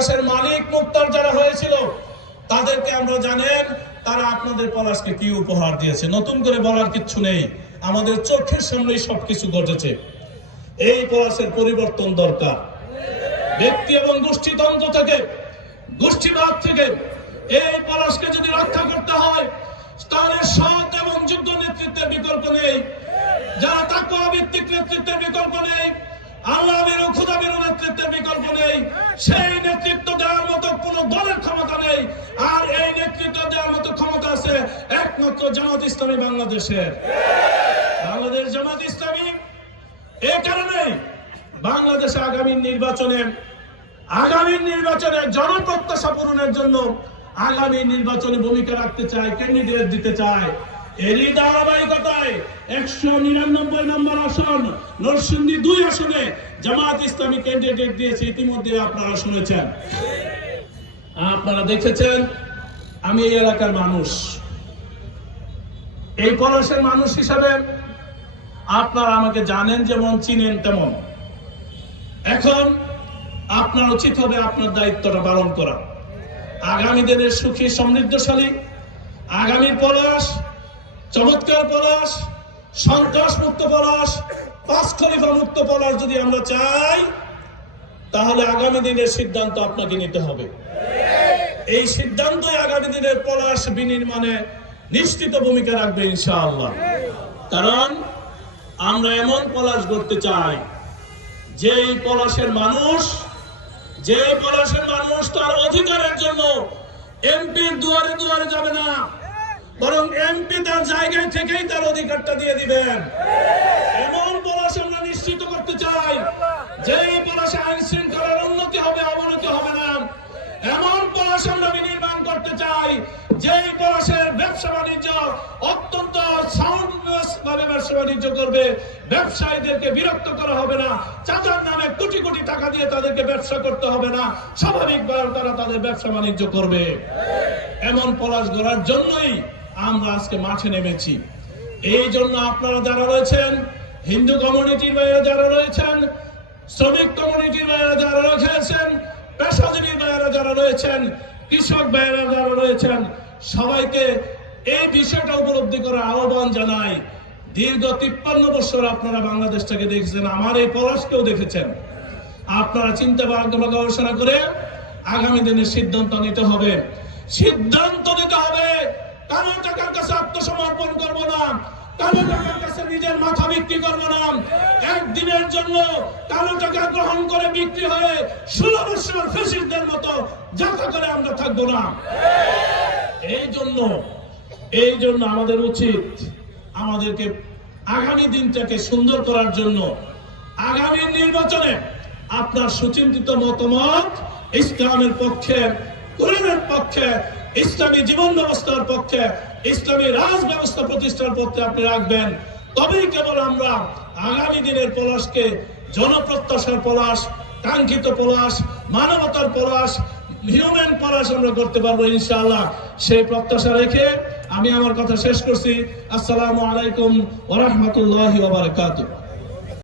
পলাশের মালিক মুক্তার যারা হয়েছিল তাদেরকে আমরা জানেন তারা আপনাদের পলাশকে কি উপহার দিয়েছে নতুন করে বলার কিচ্ছু নেই আমাদের চোখের সামনেই সবকিছু ঘটেছে এই পলাশের পরিবর্তন দরকার ব্যক্তি এবং গোষ্ঠীতন্ত্র থেকে গোষ্ঠীবাদ থেকে এই পলাশকে যদি রক্ষা করতে হয় তাহলে সৎ এবং যুদ্ধ নেতৃত্বের বিকল্প নেই যারা তাকুয়া ভিত্তিক নেতৃত্বের বিকল্প নেই আল্লাহ খুদা নেতৃত্বের বিকল্প নেই সেই নেতৃত্ব দেওয়ার মতো কোন দলের ক্ষমতা নেই আর এই নেতৃত্ব দেওয়ার মতো ক্ষমতা আছে একমাত্র জামাত ইসলামী বাংলাদেশের বাংলাদেশ জামাত ইসলামী এ কারণে বাংলাদেশে আগামী নির্বাচনে আগামী নির্বাচনে জনপ্রত্যাশা পূরণের জন্য আগামী নির্বাচনে ভূমিকা রাখতে চায় ক্যান্ডিডেট দিতে চায় এরই ধারাবাহিকতায় একশো নিরানব্বই নম্বর আসন নরসিংদী দুই আসনে জামাত ইসলামী ক্যান্ডিডেট দিয়েছে ইতিমধ্যে আপনারা শুনেছেন আপনারা দেখেছেন আমি এই এলাকার মানুষ এই পলাশের মানুষ হিসাবে আপনারা আমাকে জানেন যেমন চিনেন তেমন এখন আপনার উচিত হবে আপনার দায়িত্বটা পালন করা আগামী দিনের সুখী সমৃদ্ধশালী আগামী পলাশ চমৎকার পলাশ সন্ত্রাস মুক্ত পলাশ পাঁচ খরিফা মুক্ত পলাশ যদি আমরা চাই তাহলে আগামী দিনের সিদ্ধান্ত আপনাকে নিতে হবে এই সিদ্ধান্তই আগামী দিনের পলাশ বিনির্মাণে নিশ্চিত ভূমিকা রাখবে ইনশাআল্লাহ কারণ আমরা এমন পলাশ করতে চাই যে পলাশের মানুষ যে পলাশের মানুষ তার অধিকারের জন্য এমপির দুয়ারে দুয়ারে যাবে না এবং এমপি তার জায়গায় থেকেই তার অধিকারটা দিয়ে দিবেন এমন পলাশ আমরা নিশ্চিত করতে চাই যে পলাশে আইন শৃঙ্খলার উন্নতি হবে অবনতি হবে না এমন পলাশ আমরা বিনির্মাণ করতে চাই যে পলাশের ব্যবসা বাণিজ্য অত্যন্ত সাউন্ড ভাবে ব্যবসা বাণিজ্য করবে ব্যবসায়ীদেরকে বিরক্ত করা হবে না চাঁদার নামে কোটি কোটি টাকা দিয়ে তাদেরকে ব্যবসা করতে হবে না স্বাভাবিকভাবে তারা তাদের ব্যবসা বাণিজ্য করবে এমন পলাশ গড়ার জন্যই আমরা আজকে মাঠে নেমেছি এই জন্য আপনারা যারা রয়েছেন হিন্দু কমিউনিটির বাইরে যারা রয়েছেন শ্রমিক কমিউনিটির বাইরে যারা রয়েছেন পেশাজীবীর বাইরে যারা রয়েছেন কৃষক বাইরে যারা রয়েছেন সবাইকে এই বিষয়টা উপলব্ধি করার আহ্বান জানাই দীর্ঘ তিপ্পান্ন বছর আপনারা বাংলাদেশটাকে দেখেছেন আমার এই পলাশকেও দেখেছেন আপনারা চিন্তা ভাবনা গবেষণা করে আগামী দিনে সিদ্ধান্ত নিতে হবে সিদ্ধান্ত নিতে হবে কারো টাকার কাছে আত্মসমর্পণ না টাকার কাছে নিজের মাথা বিক্রি না একদিনের জন্য টাকা গ্রহণ করে বিক্রি হয়ে ষোলো বছর মতো যাতা করে আমরা থাকবো না এই জন্য এই জন্য আমাদের উচিত আমাদেরকে আগামী দিনটাকে সুন্দর করার জন্য আগামী নির্বাচনে আপনার সুচিন্তিত মতামত ইসলামের পক্ষে কোরআনের পক্ষে ইসলামী জীবন ব্যবস্থার পক্ষে ইসলামী রাজ ব্যবস্থা প্রতিষ্ঠার পক্ষে আপনি রাখবেন তবেই কেবল আমরা আগামী দিনের পলাশকে জনপ্রত্যাশার পলাশ কাঙ্ক্ষিত পলাশ মানবতার পলাশ হিউম্যান পলাশ আমরা করতে পারবো ইনশাআল্লাহ সেই প্রত্যাশা রেখে আমি আমার কথা শেষ করছি আসসালামু আলাইকুম ওরহমতুল্লাহ বারকাতুহ